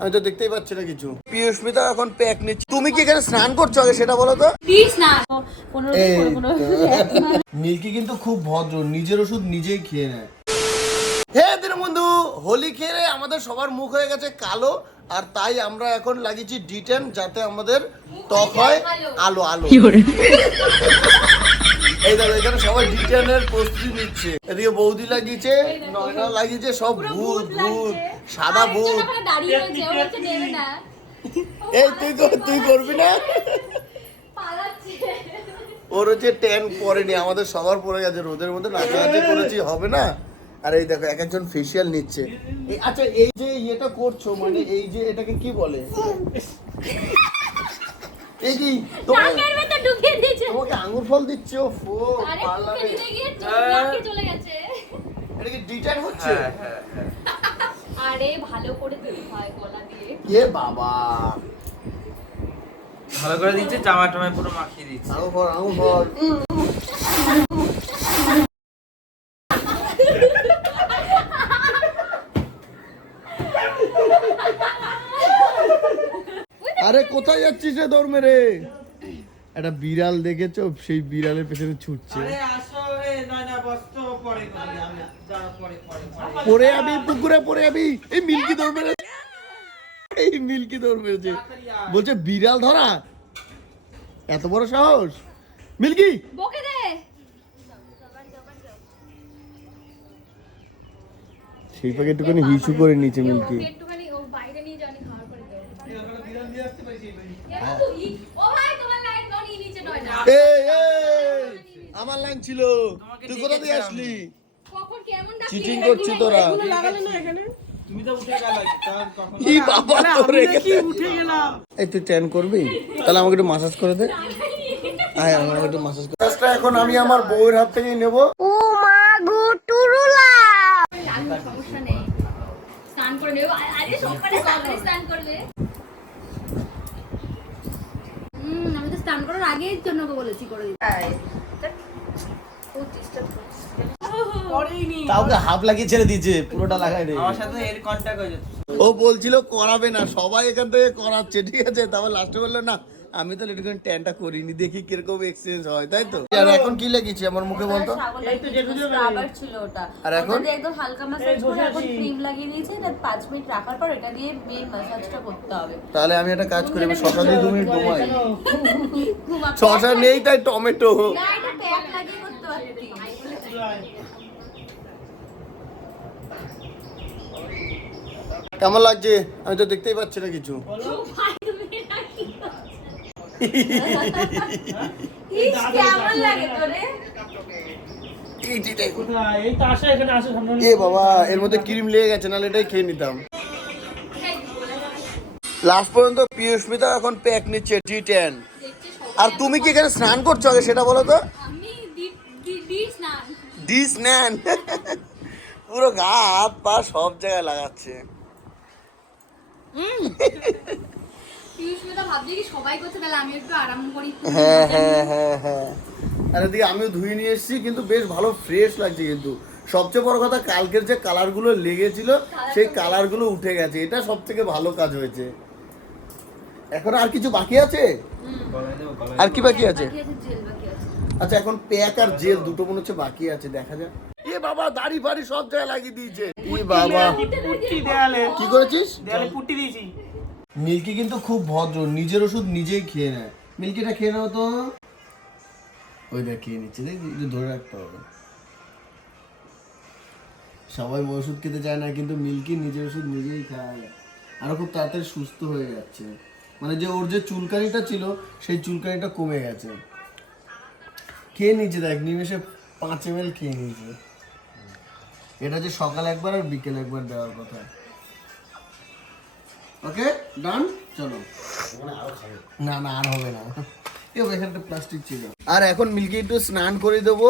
আমি তো দেখতেই পাচ্ছি না কিছু। পিয়ুষ্মিতা এখন প্যাক নিচ্ছে। তুমি কি এখানে স্নান করছ আগে সেটা বলো তো? প্লিজ না মিল্কি কিন্তু খুব ভদ্র নিজের ওষুধ নিজেই খেয়ে নেয়। হে বন্ধু হোলি খেয়ে আমাদের সবার মুখ হয়ে গেছে কালো আর তাই আমরা এখন লাগিয়েছি ডিটেন যাতে আমাদের ত্বক হয় আলো আলো। এই দেখো এখানে সবাই ডিটেনের প্রস্তুতি নিচ্ছে। এদিকে বৌদি লাগিয়েছে নয়না লাগিয়েছে সব ভূত ভূত সাদা ভূত। এই তুই কর- তুই করবি না? ওর হচ্ছে টেন পরেনি আমাদের সবার পরে গেছে রোদের মধ্যে নাচানাচি করেছি হবে না? আর এই দেখো এক একজন ফেসিয়াল নিচ্ছে। আচ্ছা এই যে ইয়েটা করছ মানে এই যে এটাকে কি বলে? এই কি নাকের ভেতর ঢুকিয়ে দিয়েছে। তোমাকে আঙ্গুর ফল দিচ্ছ ফো আরে পার্লারে মুখে দিতে গিয়ে নাকে চলে গেছে। এটা কি ডিটেক্ট হচ্ছে? আরে ভালো করে দিতে হয় গলা দিয়ে। এ বাবা? ভালো করে দিচ্ছে জামা টামায় পুরো মাখিয়ে দিচ্ছে আঙ্গুর ফল আঙ্গুর ফল। আরে কোথায় যাচ্ছিস রে দৌড় মেরে? একটা বিড়াল দেখেছ? সেই বিড়ালের পেছনে ছুটছে। আরে আসো এ না না বস্ত পরে আমি পুকুরে পরে যাবি এই মিল্কি দৌড় মেরে এই মিল্কি দৌড় মেরেছে। বলছে বিড়াল ধরা? এত বড় সাহস? মিল্কি! বকে দে। সেই পাকে একটুখানি হিসু করে নিচে মিল্কি ওকে একটুখানি ও বাইরে নিয়ে যাওনি খাওয়ার পরে দে হ্যাঁ। ও ভাই তোমার লাইট দাও নিয়ে নিচে নয় না এই এই আমার লাইন ছিল। তুই কোথা থেকে আসলি? কখন চিটিং করছি তোরা। তুমি তো উঠে গেল তার কখন কি বাবা তোরে উঠে গেলাম। এই তুই ট্যান করবি? তাহলে আমাকে একটু মাসাজ করে দে। আয় আমাকে একটু মাসাজ করে এখন আমি আমার বউয়ের হাত থেকেই নেব। লাগবে সমস্যা নেই। স্নান করে নেব। আরে সোমবারে সকালে স্নান করবে স্নান করার আগের জন্য বলেছি করে দিতে। কাউকে হাফ লাগিয়ে ছেড়ে দিয়েছে পুরোটা লাগাই রে আমার সাথে এর কন্টাক্ট হয়ে যাচ্ছে ও বলছিল করাবে না সবাই এখান থেকে করাচ্ছে ঠিক আছে? তারপর লাস্টে বলল না আমি তো একটুখানি ট্যানটা করিনি দেখি কীরকম এক্সচেঞ্জ হয় তাই তো? আর এখন কি লেগেছি আমার মুখে বলতো? ছিল ওটা। আর এখন? একদম হালকা ম্যাসাজ করে এখন ক্রিম লাগিয়ে দিয়েছি এটা পাঁচ মিনিট রাখার পর এটা দিয়ে মেন ম্যাসাজটা করতে হবে। তাহলে আমি একটা কাজ করি আমি সকালে দু মিনিট ঘুমাই। শশা নেই তাই টমেটো। না এটা প্যাক লাগিয়ে করতে পারতি। কেমন লাগছে? আমি তো দেখতেই পাচ্ছি না কিছু ইস, কেমন লাগে তোরে এই তো আসে এখানে আসে সামনে এ বাবা এর মধ্যে ক্রিম লেগে গেছে নাহলে এটাই খেয়ে নিতাম। লাস্ট পর্যন্ত পিয়ুষ্মিতা এখন প্যাক নিচ্ছে টি টেন আর তুমি কি এখানে স্নান করছ আগে সেটা বলো তো? আমি দি- দি- দি স্নান। ডি স্নান। পুরো গা হাত পা সব জায়গায় লাগাচ্ছে। হ্যাঁ হ্যাঁ হ্যাঁ হ্যাঁ। আর এদিকে আমিও ধুয়ে নিয়ে এসেছি কিন্তু বেশ ভালো ফ্রেশ লাগছে কিন্তু। সবচেয়ে বড় কথা কালকের যে কালারগুলো লেগেছিল সেই কালারগুলো উঠে গেছে। এটা সব থেকে ভালো কাজ হয়েছে। এখন আর কিছু বাকি আছে? আর কি বাকি আছে? বাকি আছে জেল বাকি আছে। আচ্ছা এখন প্যাক আর জেল দুটো মনে হচ্ছে বাকি আছে দেখা যাক। এ বাবা দাড়ি ফাড়ি সব জায়গায় লাগিয়ে দিয়েছে। ই বাবা। কি করেছিস? দেয়ালে পুট্টি দিয়েছি। মিল্কি কিন্তু খুব ভদ্র, নিজের ওষুধ নিজেই খেয়ে নেয়। মিল্কিটা খেয়ে নাও তো। ওই দেখ, খেয়ে নিচ্ছে, দেখ ধরে রাখতে হবে। সবাই ওষুধ খেতে চায় না, কিন্তু মিল্কি নিজের ওষুধ নিজেই খায়। আরও খুব তাড়াতাড়ি সুস্থ হয়ে যাচ্ছে। মানে যে ওর যে চুলকানিটা ছিল, সেই চুলকানিটা কমে গেছে। খেয়ে নিচ্ছে, দেখ, নিমেষে পাঁচ এম খেয়ে নিয়েছে। এটা যে সকাল একবার আর বিকেল একবার দেওয়ার কথা। ওকে ডান চলো। না না আর হবে না। এখানটা প্লাস্টিক ছিল। আর এখন মিল্কি একটু স্নান করে দেবো।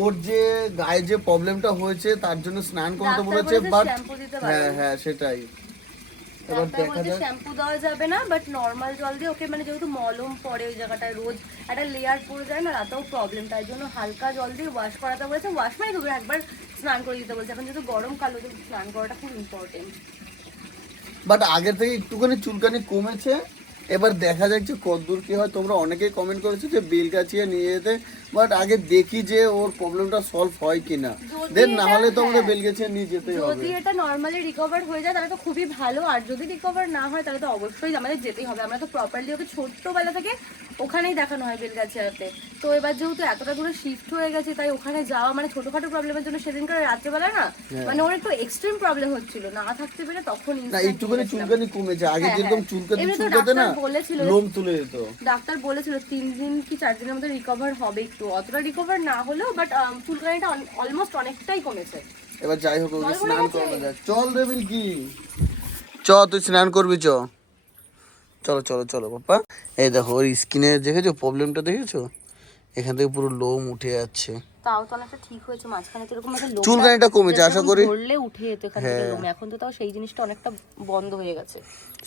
ওর যে গায়ে যে প্রবলেমটা হয়েছে তার জন্য স্নান করতে বলেছে বাট হ্যাঁ হ্যাঁ সেটাই। এবার দেখা যাক। শ্যাম্পু দেওয়া যাবে না বাট নর্মাল জল দিয়ে ওকে মানে যেহেতু মলম পড়ে ওই জায়গাটায় রোজ একটা লেয়ার পড়ে যায় না রাতেও প্রবলেম তাই জন্য হালকা জল দিয়ে ওয়াশ করাতে বলেছে। ওয়াশ মানে একবার স্নান করে দিতে বলছে। এখন যেহেতু গরম কালো তো স্নান করাটা খুব ইম্পর্টেন্ট বাট আগের থেকে একটুখানি চুলকানি কমেছে। এবার দেখা যাচ্ছে কতদূর কি হয়। তোমরা অনেকেই কমেন্ট করেছ যে বিল বেলগাছিয়া নিয়ে যেতে বাট আগে দেখি যে ওর প্রবলেমটা সলভ হয় কিনা। দেন না হলে তো আমাদের হ্যাঁ। বেলগাছিয়া নিয়ে যেতেই হবে। যদি এটা নর্মালি রিকভার হয়ে যায় তাহলে তো খুবই ভালো। আর যদি রিকভার না হয় তাহলে তো অবশ্যই আমাদের যেতেই হবে। আমরা তো প্রপারলি ওকে ছোট্টবেলা থেকে ওখানেই দেখানো হয় বেলগাছিয়াতে তো এবার যেহেতু এতটা দূরে শিফট হয়ে গেছে তাই ওখানে যাওয়া মানে ছোটখাটো প্রবলেমের জন্য সেদিনকার রাত্রেবেলা না মানে ওর একটু এক্সট্রিম প্রবলেম হচ্ছিল। না থাকতে পেরে তখন না একটুখানি চুলকানি কমেছে। আগে হ্যাঁ, যেরকম হ্যাঁ। চুলকাতে না বলেছিল লোম তুলে যেত ডাক্তার বলেছিল তিন দিন কি চার দিনের মধ্যে রিকভার হবে একটু। অতটা রিকভার না হলেও বাট চুলকানিটা অলমোস্ট অনেকটাই কমেছে। এবার যাই হোক ওকে স্নান? করানো চল রে কি চ তুই স্নান করবি চ। চলো চলো চলো পাপা এই দেখো ওর স্কিনে দেখেছ? প্রবলেমটা দেখেছ? এখান থেকে পুরো লোম উঠে যাচ্ছে। তাও তো অনেকটা ঠিক হয়েছে মাঝখানে তো এরকম একটা চুলকানিটা কমেছে আশা করি। ধরলে উঠে যেত এখান থেকে লোম। এখন তো তাও সেই জিনিসটা অনেকটা বন্ধ হয়ে গেছে।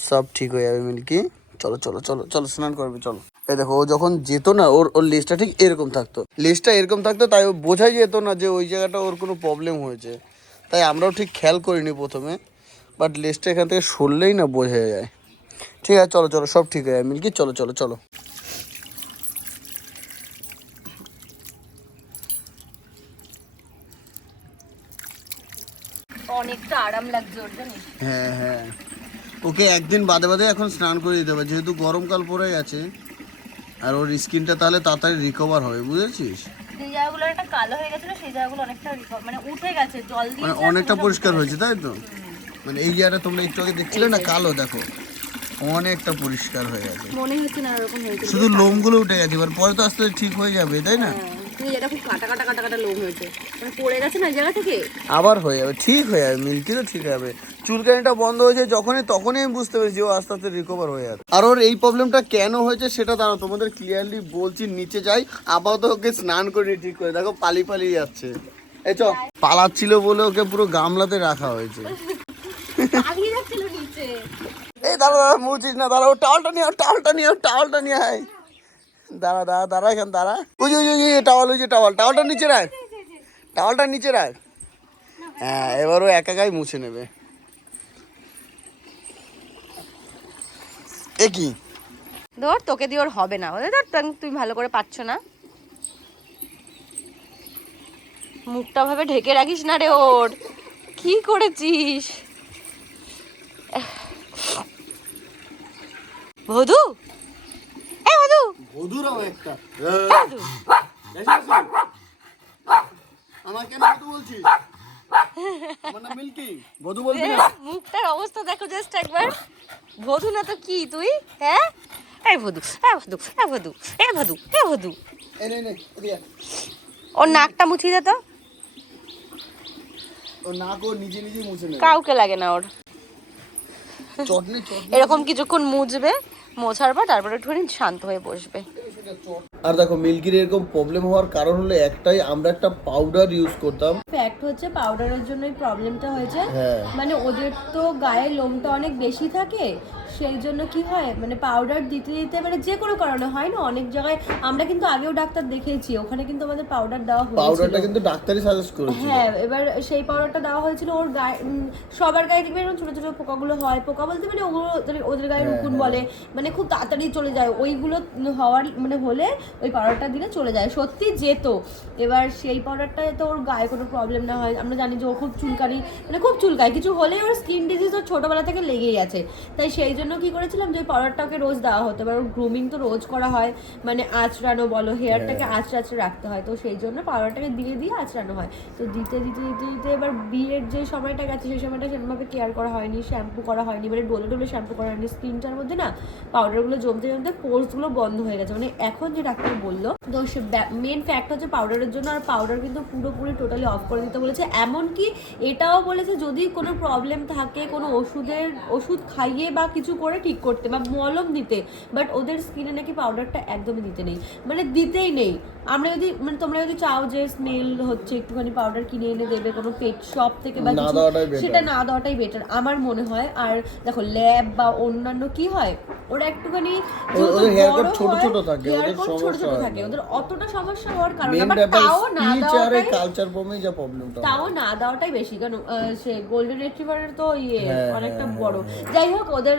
সব ঠিক হয়ে যাবে মিল্কি। চলো চলো চলো চলো স্নান করবি চলো। এই দেখো ও যখন যেত না ওর ওর লেজটা ঠিক এরকম থাকতো। লেজটা এরকম থাকতো তাই ও বোঝাই যেত না যে ওই জায়গাটা ওর কোনো প্রবলেম হয়েছে। তাই আমরাও ঠিক খেয়াল করিনি প্রথমে বাট লেজটা এখান থেকে সরলেই না বোঝা যায়। ঠিক আছে চলো চলো সব ঠিক হয়ে যাবে মিল্কি চলো চলো চলো। অনেকটা আরাম লাগছে ওর হ্যাঁ হ্যাঁ। ওকে একদিন বাদে বাদে এখন স্নান করে দিতে হবে যেহেতু গরমকাল পড়ে গেছে আর ওর স্কিনটা তাহলে তাড়াতাড়ি রিকভার হবে বুঝেছিস? হয়ে মানে মানে অনেকটা পরিষ্কার হয়েছে তাই তো? মানে এই জায়গাটা তোমরা একটু আগে দেখছিলে না? কালো দেখো। অনেকটা পরিষ্কার হয়ে গেছে। শুধু লোমগুলো উঠে গেছে এবার পরে তো আস্তে আস্তে ঠিক হয়ে যাবে তাই না? কিন্তু খুব কাটা কাটা কাটা কাটা লোম হয়েছে। মানে পড়ে গেছে না জায়গা থেকে? আবার হয়ে যাবে ঠিক হয়ে যাবে মিল্কি তো ঠিক হবে। চুলকানিটা বন্ধ হয়েছে যখনই তখনই আমি বুঝতে পেরেছি ও আস্তে আস্তে রিকভার হয়ে যাবে। আর ওর এই প্রবলেমটা কেন হয়েছে সেটা দাঁড়াও তোমাদের ক্লিয়ারলি বলছি নিচে যাই আপাতত ওকে স্নান করে ঠিক করে দেখো পালি পালিয়ে যাচ্ছে। এই চ পালাচ্ছিল বলে ওকে পুরো গামলাতে রাখা হয়েছে। এই দাঁড়া দাঁড়া মুছিস না দাঁড়া ও টাওয়ালটা নিয়ে টাওয়ালটা নিয়ে টাওয়ালটা নিয়ে আয়। দাঁড়া দাঁড়া দাঁড়া এখানে দাঁড়া। ওই যে ওই যে, ওই টাওয়াল ওই যে টাওয়াল। টাওয়ালটা নিচে রাখ। টাওয়ালটা নিচে রাখ। হ্যাঁ এবার ও একা একাই মুছে নেবে। এ কি? ধর তোকে দিয়ে ওর হবে না। ধর তুই- তুই ভালো করে পাচ্ছ না। মুখটা ভাবে ঢেকে রাখিস না রে ওর। কি করেছিস? এ একটা। আমার কেন বধু বলছিস? আমার নাম মিল্কি। বধু বলবি না? মুখটার অবস্থা দেখো জাস্ট একবার। ভধু না তো কি তুই? হ্যাঁ? এ ভধু এ ভধু এ ভধু এ ভধু এই নে নে ওর নাকটা মুছিয়ে দে তো। ও নাক ও নিজে নিজে মুছে কাউকে লাগে না ওর। চটনি চটনি। এরকম কিছুক্ষণ মুছবে। মোছার পর তারপরে একটুখানি শান্ত হয়ে বসবে। আর দেখো মিল্কির এরকম প্রবলেম হওয়ার কারণ হলো একটাই আমরা একটা পাউডার ইউজ করতাম। ফ্যাক্ট হচ্ছে পাউডারের জন্য এই প্রবলেমটা হয়েছে। হ্যাঁ। মানে ওদের তো গায়ে লোমটা অনেক বেশি থাকে সেই জন্য কি হয়? মানে পাউডার দিতে দিতে মানে যে কোনো কারণে হয় না? অনেক জায়গায় আমরা কিন্তু আগেও ডাক্তার দেখিয়েছি ওখানে কিন্তু আমাদের পাউডার দেওয়া পাউডারটা হয়েছিল কিন্তু ডাক্তারই সাজেস্ট করেছিল। হ্যাঁ এবার সেই পাউডারটা দেওয়া হয়েছিল ওর গায়ে সবার গায়ে দেখবে এরকম ছোট ছোট পোকাগুলো হয়। পোকা বলতে মানে ওগুলো ওদের- ওদের গায়ে রুকুন বলে। মানে খুব তাড়াতাড়ি চলে যায়। ওইগুলো হওয়ার মানে হলে ওই পাউডারটা দিলে চলে যায়। সত্যি যেত। এবার সেই পাউডারটা তো ওর গায়ে কোনো প্রবলেম না হয়। আমরা জানি যে ও খুব চুলকানি মানে খুব চুলকায়। কিছু হলেই ওর স্কিন ডিজিজ ওর ছোটোবেলা থেকে লেগেই আছে। তাই সেই জন্য কি করেছিলাম যে পাউডারটাকে রোজ দেওয়া হতো। এবার গ্রুমিং তো রোজ করা হয়। মানে আঁচড়ানো বলো হেয়ারটাকে আঁচড়ে আঁচড়ে রাখতে হয়। তো সেই জন্য পাউডারটাকে দিয়ে দিয়ে আঁচড়ানো হয়। তো দিতে দিতে দিতে দিতে এবার বিয়ের যে সময়টা গেছে সেই সময়টা সেরকমভাবে কেয়ার করা হয়নি শ্যাম্পু করা হয়নি মানে ডোলে ডোলে শ্যাম্পু করা হয়নি। স্কিনটার মধ্যে না পাউডারগুলো জমতে জমতে পোর্সগুলো বন্ধ হয়ে গেছে। মানে এখন যে ডাক্তার বলল তো সে মেন ফ্যাক্ট হচ্ছে পাউডারের জন্য আর পাউডার কিন্তু পুরোপুরি টোটালি অফ করে দিতে বলেছে। এমনকি এটাও বলেছে যদি কোনো প্রবলেম থাকে কোনো ওষুধের ওষুধ খাইয়ে বা কিছু করে ঠিক করতে বা মলম দিতে বাট ওদের স্কিনে নাকি পাউডারটা একদমই দিতে নেই। মানে দিতেই নেই। আমরা যদি মানে তোমরা যদি চাও যে স্মেল হচ্ছে একটুখানি পাউডার কিনে এনে দেবে কোনো পেট শপ থেকে বা কিছু সেটা না দেওয়াটাই বেটার আমার মনে হয় আর দেখো ল্যাব বা অন্যান্য কি হয় ওরা একটুখানি ওদের hair cut ছোট ছোট থাকে, ওদের সমস্যা থাকে। ওদের অতটা সমস্যা হওয়ার কারণ বাট তাও না দেওয়াটাই কালচার ফর্মে যা প্রবলেমটা তাও না দেওয়াটাই বেশি কারণ সে গোল্ডেন রিট্রিভারের তো ইয়ে হ্যাঁ, অনেকটা হ্যাঁ, বড়। যাই হোক ওদের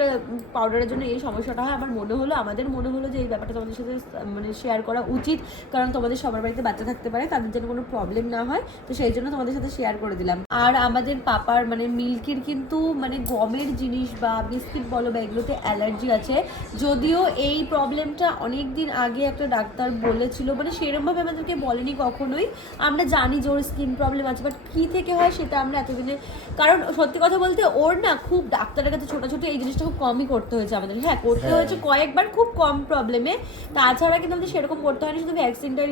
পাউডারের জন্য এই সমস্যাটা হয়। আমার মনে হলো আমাদের মনে হলো যে এই ব্যাপারটা তোমাদের সাথে মানে শেয়ার করা উচিত কারণ তোমাদের সবার বাড়িতে বাচ্চা থাকতে পারে তাদের জন্য কোনো প্রবলেম না হয়। তো সেই জন্য তোমাদের সাথে শেয়ার করে দিলাম। আর আমাদের পাপার মানে মিল্কির কিন্তু মানে গমের জিনিস বা বিস্কিট বলো বা এগুলোতে অ্যালার্জি আছে। যদিও এই প্রবলেমটা অনেক দিন আগে একটা ডাক্তার বলেছিল মানে সেরমভাবে আমাদেরকে বলেনি কখনোই। আমরা জানি যে ওর স্কিন প্রবলেম আছে বাট কী থেকে হয় সেটা আমরা এতদিনে কারণ সত্যি কথা বলতে ওর না খুব ডাক্তারের কাছে ছোটো ছোটো এই জিনিসটা খুব কমই করতে হয়েছে আমাদের। হ্যাঁ করতে হয়েছে কয়েকবার খুব কম প্রবলেমে তাছাড়া কিন্তু আমাদের সেরকম করতে হয়নি শুধু ভ্যাকসিনটা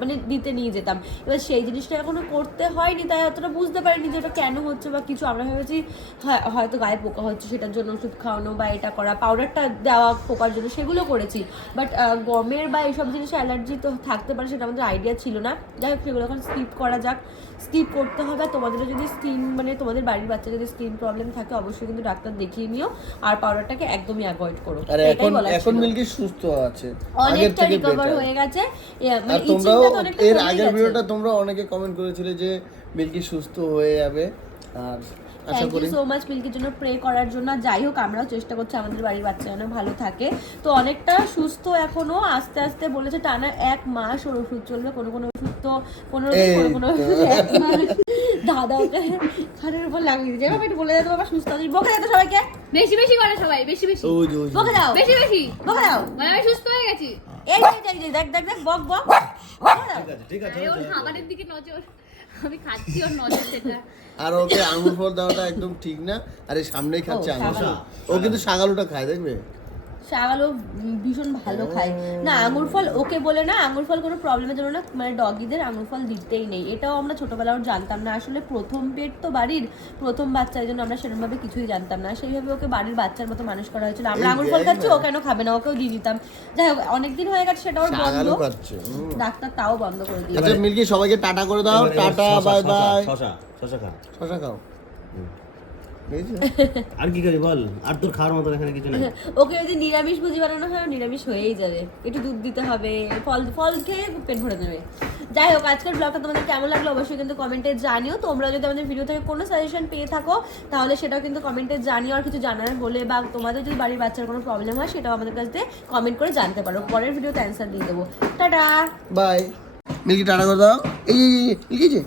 মানে দিতে নিয়ে যেতাম। এবার সেই জিনিসটা এখনও করতে হয়নি তাই অতটা বুঝতে পারিনি যে ওটা কেন হচ্ছে বা কিছু। আমরা ভেবেছি হয়- হয়তো গায়ে পোকা হচ্ছে সেটার জন্য ওষুধ খাওয়ানো বা এটা করা। পাউডারটা দেওয়া পোকার জন্য সেগুলো করেছি। বাট গমের বা এইসব জিনিসে অ্যালার্জি তো থাকতে পারে সেটা আমাদের আইডিয়া ছিল না। যাই হোক সেগুলো এখন স্কিপ করা যাক। স্কিপ করতে হবে আর তোমাদেরও যদি স্কিন মানে তোমাদের বাড়ির বাচ্চা যদি স্কিন প্রবলেম থাকে অবশ্যই কিন্তু ডাক্তার দেখিয়ে নিও। আর পাউডারটাকে একদমই অ্যাভয়েড করো। আর এখন এখন মিল্কি সুস্থ আছে। অনেকটা রিকভার হয়ে গেছে। মানে তোমরাও এর আগের ভিডিওটা তোমরা অনেকে কমেন্ট করেছিলে যে মিল্কি সুস্থ হয়ে যাবে। আর থ্যাংক ইউ সো মাচ মিল্কির জন্য প্রে করার জন্য। যাই হোক আমরাও চেষ্টা করছি আমাদের বাড়ির বাচ্চা যেন ভালো থাকে। তো অনেকটা সুস্থ এখনও আস্তে আস্তে বলেছে টানা এক মাস ওর ওষুধ চলবে কোনো কোনো ওষুধ তো পনেরো কোনো কোনো দাদা ওকে খাটের উপর লাগিয়ে দিয়েছে। একটু বলে দাও বাবা সুস্থ আছে? বকে দাও সবাইকে। বেশি বেশি করে সবাই বেশি বেশি। বকে দাও। বেশি বেশি। বকে দাও। মানে আমি সুস্থ হয়ে গেছি। এই দেখ দেখ দেখ বক বক। বকে দাও। আরে ওর খাবারের দিকে নজর। আমি খাচ্ছি ওর নজর সেটা। আর ওকে আঙুর ফল দেওয়াটা একদম ঠিক না আর এই সামনেই খাচ্ছে আঙুর। ও কিন্তু শাগালুটা খায় দেখবে? শাগালও ভীষণ ভালো খায়। না আঙুর ফল ওকে বলে না আঙুর ফল কোনো প্রবলেমের জন্য না মানে ডগিদের আঙুর ফল দিতেই নেই। এটাও আমরা ছোটবেলায় ওর জানতাম না। আসলে প্রথম পেট তো বাড়ির প্রথম বাচ্চার জন্য আমরা সেরকমভাবে কিছুই জানতাম না। সেইভাবে ওকে বাড়ির বাচ্চার মতো মানুষ করা হয়েছিল। আমরা আঙুর ফল খাচ্ছি ও কেন খাবে না? ওকেও দিয়ে দিতাম। যাই হোক অনেকদিন হয়ে গেছে সেটা ওর বন্ধ। ডাক্তার তাও বন্ধ করে দিয়েছে। আচ্ছা মিল্কি সবাইকে টাটা করে দাও। Tata bye bye. শশা শশা খা শশা খাও? আর কি করি বল? আর তোর খাওয়ার মতন এখানে কিছু নেই। ওকে যদি নিরামিষ ভুজি বানানো হয় নিরামিষ হয়েই যাবে। একটু দুধ দিতে হবে ফল ফল খেয়ে পেট ভরে দেবে যাই হোক আজকের ব্লগটা তোমাদের কেমন লাগল অবশ্যই কিন্তু কমেন্টে জানিও। তোমরা যদি আমাদের ভিডিও থেকে কোনো সাজেশন পেয়ে থাকো তাহলে সেটাও কিন্তু কমেন্টে জানিও। আর কিছু জানার হলে বা তোমাদের যদি বাড়ির বাচ্চার কোনো প্রবলেম হয় সেটাও আমাদের কাছ থেকে কমেন্ট করে জানতে পারো। পরের ভিডিওতে অ্যান্সার দিয়ে দেবো। টাটা! বাই মিল্কি টাটা করে দাও। এই যে।